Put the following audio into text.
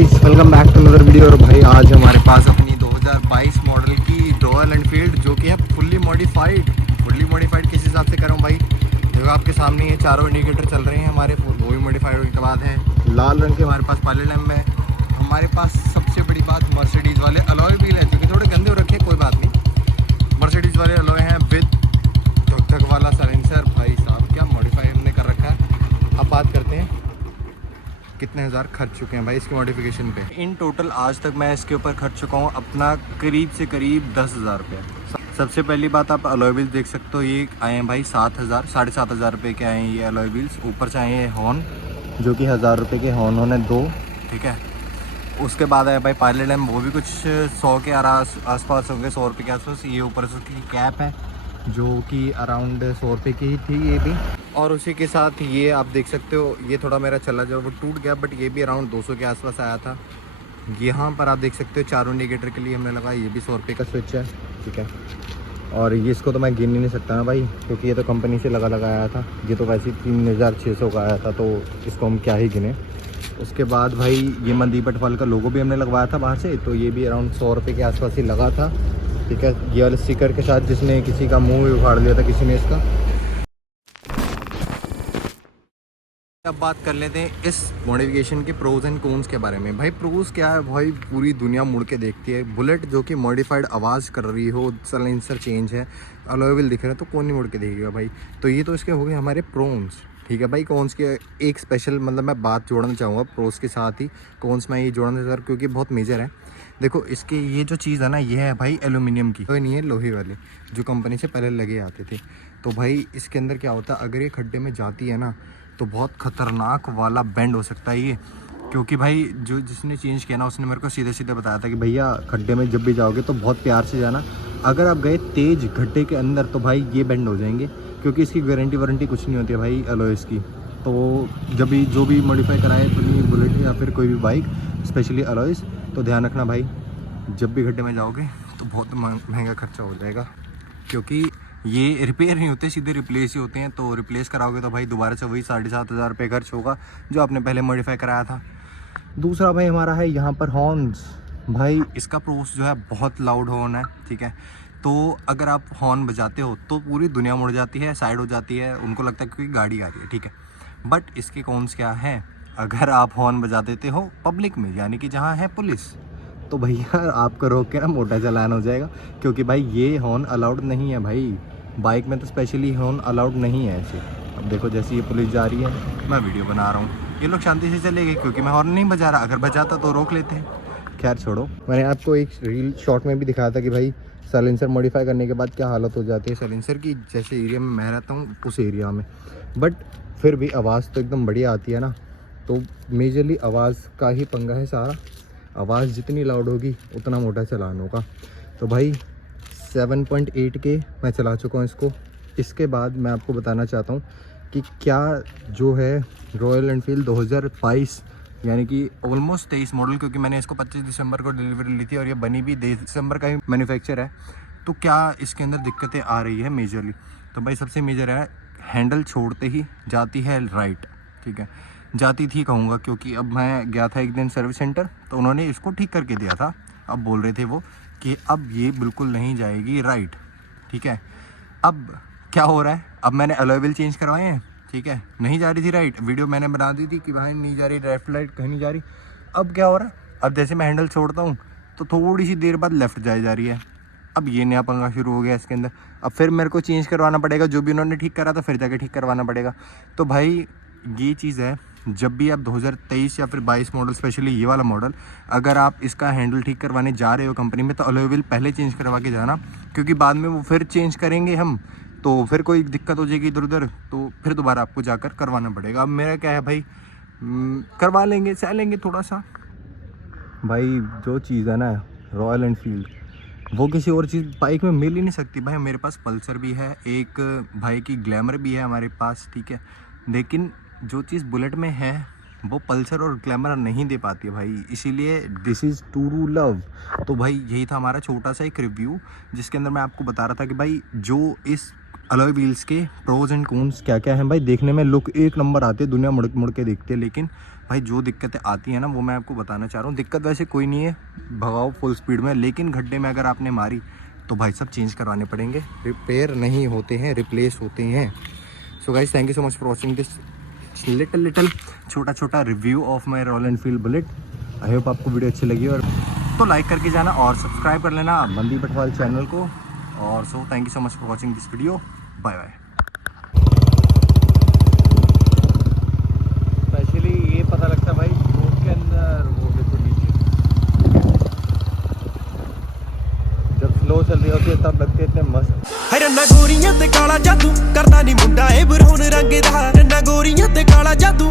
Guys welcome back to another video. और भाई आज हमारे पास अपनी 2022 मॉडल की रॉयल एनफील्ड जो कि है फुल्ली मॉडिफाइड किस हिसाब से कर रहा हूँ भाई। देखो आपके सामने ये चारों इंडिकेटर चल रहे हैं हमारे, वो भी मॉडिफाइड होने के बाद है। लाल रंग के हमारे पास पायलट लैंप है। हमारे पास सबसे बड़ी बात मर्सिडीज़ वाले अलॉय व्हील है, जो कि थोड़े गंदे हो रखे हैं, कोई बात नहीं। मर्सिडीज़ वाले अलॉय हैं विद धक वाला साइलेंसर। भाई साहब क्या मॉडिफाई हमने कर रखा है। अब बात करते हैं कितने हज़ार खर्च चुके हैं भाई इसकी मॉडिफिकेशन पे। इन टोटल आज तक मैं इसके ऊपर खर्च चुका हूँ अपना करीब से करीब 10,000 रुपये। सबसे पहली बात आप अलॉय व्हील्स देख सकते हो, ये आए हैं भाई 7,000 7,500 रुपये के आए हैं ये अलॉय व्हील्स। ऊपर से आए हैं हॉर्न जो कि 1,000 रुपये के हॉर्न होने 2, ठीक है। उसके बाद आया भाई पायलट लैंप, वो भी कुछ 100 के आसपास होंगे, 100 रुपये के आसपास। ये ऊपर से उसकी कैप है जो कि अराउंड 100 रुपये की ही थी ये भी। और उसी के साथ ये आप देख सकते हो, ये थोड़ा मेरा चला जो वो टूट गया, बट ये भी अराउंड 200 के आसपास आया था। यहाँ पर आप देख सकते हो चारों इंडिकेटर के लिए हमने लगा, ये भी 100 रुपये का स्विच है, ठीक है। और ये इसको तो मैं गिन ही नहीं सकता ना भाई, क्योंकि ये तो कंपनी से लगा आया था। ये तो वैसे ही 3,600 का आया था, तो इसको हम क्या ही गिने। उसके बाद भाई ये मनदीप अटवाल का लोगो भी हमने लगवाया था बाहर से, तो ये भी अराउंड 100 रुपये के आसपास ही लगा था, ठीक है। ये वाले स्टिकर के साथ जिसने किसी का मुंह भी उखाड़ लिया था किसी ने इसका। अब बात कर लेते हैं इस मॉडिफिकेशन के प्रोज एंड कॉन्स के बारे में। भाई प्रोज क्या है भाई, पूरी दुनिया मुड़ के देखती है। बुलेट जो कि मॉडिफाइड आवाज़ कर रही हो, साइलेंसर चेंज है, अलॉय व्हील दिख रहा है, तो कौन नहीं मुड़ के देखेगा भाई। तो ये तो इसके हो गए हमारे प्रोन्स, ठीक है भाई। कॉन्स के एक स्पेशल मतलब मैं बात जोड़ना चाहूँगा प्रोज के साथ ही, कॉन्स में ये जोड़ना चाहूँगा क्योंकि बहुत मेजर है। देखो इसके ये जो चीज़ है ना, ये है भाई एल्यूमिनियम की, तो नहीं है लोहे वाले जो कंपनी से पहले लगे आते थे। तो भाई इसके अंदर क्या होता है, अगर ये खड्डे में जाती है ना तो बहुत ख़तरनाक वाला बेंड हो सकता है ये। क्योंकि भाई जो जिसने चेंज किया ना, उसने मेरे को सीधे सीधे बताया था कि भैया खड्डे में जब भी जाओगे तो बहुत प्यार से जाना, अगर आप गए तेज़ खड्डे के अंदर तो भाई ये बेंड हो जाएंगे, क्योंकि इसकी गारंटी वारंटी कुछ नहीं होती है भाई अलॉयस की। तो जब भी जो भी मॉडिफाई कराए अपनी बुलेट या फिर कोई भी बाइक, स्पेशली अलॉयस, तो ध्यान रखना भाई जब भी खड्डे में जाओगे तो बहुत महंगा खर्चा हो जाएगा, क्योंकि ये रिपेयर नहीं होते, सीधे रिप्लेस ही होते हैं। तो रिप्लेस कराओगे तो भाई दोबारा से वही 7,500 रुपये खर्च होगा जो आपने पहले मॉडिफाई कराया था। दूसरा भाई हमारा है यहाँ पर हॉर्न्स। भाई इसका प्रोस जो है बहुत लाउड हॉर्न है, ठीक है। तो अगर आप हॉर्न बजाते हो तो पूरी दुनिया मुड़ जाती है, साइड हो जाती है, उनको लगता है क्योंकि गाड़ी आ रही है, ठीक है। बट इसके कॉन्स क्या है, अगर आप हॉर्न बजा देते हो पब्लिक में, यानी कि जहाँ है पुलिस, तो भैया आपको रोक के ना मोटा चालान हो जाएगा, क्योंकि भाई ये हॉर्न अलाउड नहीं है भाई। बाइक में तो स्पेशली हॉर्न अलाउड नहीं है ऐसे। अब देखो जैसे ये पुलिस जा रही है, मैं वीडियो बना रहा हूँ, ये लोग शांति से चले गए क्योंकि मैं हॉर्न नहीं बजा रहा। अगर बजाता तो रोक लेते हैं। खैर छोड़ो, मैंने आपको एक रील शॉर्ट में भी दिखाया था कि भाई साइलेंसर मॉडिफाई करने के बाद क्या हालत हो जाती है साइलेंसर की, जैसे एरिया में मैं रहता हूँ उस एरिया में। बट फिर भी आवाज़ तो एकदम बढ़िया आती है ना। तो मेजरली आवाज़ का ही पंगा है सारा, आवाज़ जितनी लाउड होगी उतना मोटा चालान होगा। तो भाई 7.8 के मैं चला चुका हूँ इसको। इसके बाद मैं आपको बताना चाहता हूँ कि क्या जो है रॉयल एनफील्ड 2022 यानी कि ऑलमोस्ट 23 मॉडल, क्योंकि मैंने इसको 25 दिसंबर को डिलीवरी ली थी और ये बनी भी 23 दिसंबर का ही मैन्युफैक्चर है। तो क्या इसके अंदर दिक्कतें आ रही है मेजरली, तो भाई सबसे मेजर है हैंडल छोड़ते ही जाती है राइट, ठीक है। जाती थी कहूँगा, क्योंकि अब मैं गया था एक दिन सर्विस सेंटर, तो उन्होंने इसको ठीक करके दिया था। अब बोल रहे थे वो कि अब ये बिल्कुल नहीं जाएगी राइट, ठीक है। अब क्या हो रहा है, अब मैंने अलॉय व्हील चेंज करवाए हैं, ठीक है, नहीं जा रही थी राइट। वीडियो मैंने बना दी थी कि भाई नहीं जा रही, लेफ्ट राइट कहीं नहीं जा रही। अब क्या हो रहा है, अब जैसे मैं हैंडल छोड़ता हूँ तो थोड़ी सी देर बाद लेफ्ट जा रही है। अब ये नया पंगा शुरू हो गया इसके अंदर। अब फिर मेरे को चेंज करवाना पड़ेगा, जो भी उन्होंने ठीक करा था फिर जाके ठीक करवाना पड़ेगा। तो भाई ये चीज़ है, जब भी आप 2023 या फिर 22 मॉडल, स्पेशली ये वाला मॉडल, अगर आप इसका हैंडल ठीक करवाने जा रहे हो कंपनी में, तो अलॉय व्हील पहले चेंज करवा के जाना, क्योंकि बाद में वो फिर चेंज करेंगे हम, तो फिर कोई दिक्कत हो जाएगी इधर उधर, तो फिर दोबारा आपको जाकर करवाना पड़ेगा। अब मेरा क्या है भाई, करवा लेंगे, सह लेंगे थोड़ा सा। भाई जो चीज़ है ना रॉयल एनफील्ड, वो किसी और चीज़ बाइक में मिल ही नहीं सकती भाई। मेरे पास पल्सर भी है, एक भाई की ग्लैमर भी है हमारे पास, ठीक है। लेकिन जो चीज़ बुलेट में है वो पल्सर और ग्लैमर नहीं दे पाती है भाई, इसीलिए दिस इज़ टू लव। तो भाई यही था हमारा छोटा सा एक रिव्यू, जिसके अंदर मैं आपको बता रहा था कि भाई जो इस अलॉय व्हील्स के प्रोज एंड कॉन्स क्या क्या हैं भाई। देखने में लुक एक नंबर आते हैं, दुनिया मुड़ मुड़ के देखती है, लेकिन भाई जो दिक्कतें आती हैं ना वो मैं आपको बताना चाह रहा हूँ। दिक्कत वैसे कोई नहीं है, भगाओ फुल स्पीड में, लेकिन गड्ढे में अगर आपने मारी तो भाई सब चेंज करवाने पड़ेंगे, रिपेयर नहीं होते हैं, रिप्लेस होते हैं। So guys thank you so much for watching this little छोटा छोटा review of my royal Enfield bullet. I hope आपको वीडियो अच्छी लगी, और तो लाइक करके जाना और सब्सक्राइब कर लेना मनदीप अठवाल चैनल को। और so thank you so much for watching this video, bye bye. Specially ये पता लगता भाई रोड के अंदर वो देखो नीचे जब स्लो चल रही होती है तब लगते इतने मस्त। रन्ना गोरियां ते काला जादू करना नी मुंडा ए ब्राउन रंग दा, रन्ना गोरियां ते काला जादू